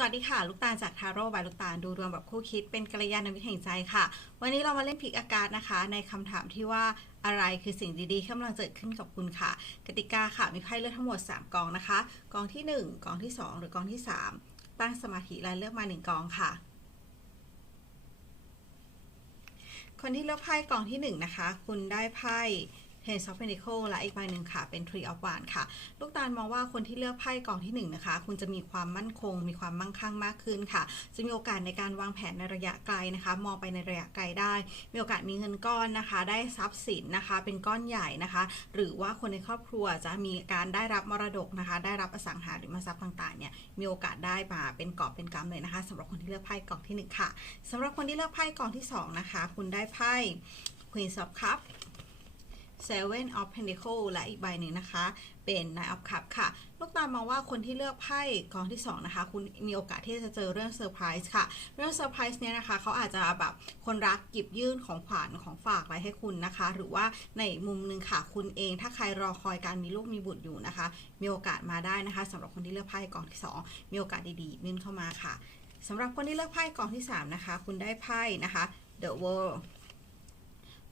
สวัสดีค่ะ ลูกตาลจากทาโร่บายลูกตาลดูดวงแบบคู่คิดเป็นกัลยาณมิตรแห่งใจค่ะ วันนี้เรามาเล่นพิกอากาศนะคะ ในคำถามที่ว่าอะไรคือสิ่งดีๆที่กำลังเกิดขึ้นกับคุณค่ะ กติกาค่ะ มีไพ่เลือกทั้งหมด 3 กองนะคะ กองที่ 1 กองที่ 2 หรือกองที่ 3 ตั้งสมาธิและเลือกมา 1 กองค่ะ คนที่เลือกไพ่กองที่ 1 นะคะ คุณได้ไพ่ Ten of Pentacles และอีกใบหนึ่งค่ะเป็น Tree of Wands ค่ะ ลูกตาลมองว่าคนที่เลือกไพ่กองที่1นนะคะ คุณจะมีความมั่นคง มีความมั่งคั่งมากขึ้นค่ะ จะมีโอกาสในการวางแผนในระยะไกลนะคะ มองไปในระยะไกลได้ มีโอกาสมีเงินก้อนนะคะ ได้ทรัพย์สินนะคะ เป็นก้อนใหญ่นะคะ หรือว่าคนในครอบครัวจะมีการได้รับมรดกนะคะ ได้รับอสังหาริมทรัพย์ต่างๆเนี่ย มีโอกาสได้มาเป็นกอบเป็นกำเลยนะคะสำหรับคนที่เลือกไพ่กองที่หนึ่งค่ะสำหรับคนที่เลือกไพ่กองที่สองนะคะ คุณได้ไพ่ Queen of Cups Seven of Pentacles และอีกใบหนึ่งนะคะ เป็น Nine of Cups ค่ะ ลูกตาลมองว่าคนที่เลือกไพ่กองที่ 2 นะคะ คุณมีโอกาสที่จะเจอเรื่องเซอร์ไพรส์ค่ะ เรื่องเซอร์ไพรส์เนี่ยนะคะเขาอาจจะแบบคนรักหยิบยื่นของขวัญของฝากอะไรให้คุณนะคะ หรือว่าในมุมหนึงค่ะคุณเอง ถ้าใครรอคอยการมีลูกมีบุตรอยู่นะคะ มีโอกาสมาได้นะคะสำหรับคนที่เลือกไพ่กองที่ 2 มีโอกาสดีๆยื่นเข้ามาค่ะสำหรับคนที่เลือกไพ่กองที่ 3 นะคะ คุณได้ไพ่นะคะ The World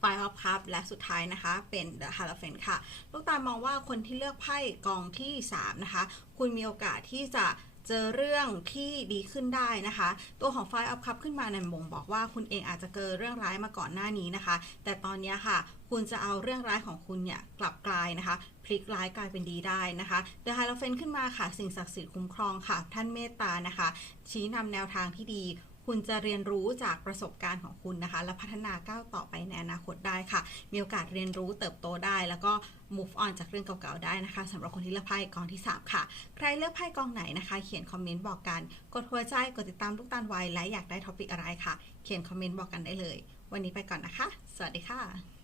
Five of Cups และสุดท้ายนะคะเป็น The Hierophant ค่ะ ลูกตาลมองว่าคนที่เลือกไพ่กองที่ 3 นะคะ คุณมีโอกาสที่จะเจอเรื่องที่ดีขึ้นได้นะคะ ตัวของ Five of Cups ขึ้นมาในบ่งบอกว่าคุณเองอาจจะเจอเรื่องร้ายมาก่อนหน้านี้นะคะ แต่ตอนนี้ค่ะ คุณจะเอาเรื่องร้ายของคุณเนี่ยกลับกลายนะคะ พลิกร้ายกลายเป็นดีได้นะคะ The Hierophant ขึ้นมาค่ะ สิ่งศักดิ์สิทธิ์คุ้มครองค่ะ ท่านเมตตานะคะ ชี้นำแนวทางที่ดี คุณจะเรียนรู้จากประสบการณ์ของคุณนะคะ และพัฒนาก้าวต่อไปในอนาคตได้ค่ะ มีโอกาสเรียนรู้เติบโตได้ แล้วก็ move on จากเรื่องเก่าๆได้นะคะสำหรับคนที่เลือกไพ่กองที่ 3 ค่ะ ใครเลือกไพ่กองไหนนะคะ เขียนคอมเมนต์บอกกัน กดหัวใจกดติดตามลูกตาลไว้และอยากได้ท็อปิกอะไรค่ะ เขียนคอมเมนต์บอกกันได้เลย วันนี้ไปก่อนนะคะ สวัสดีค่ะ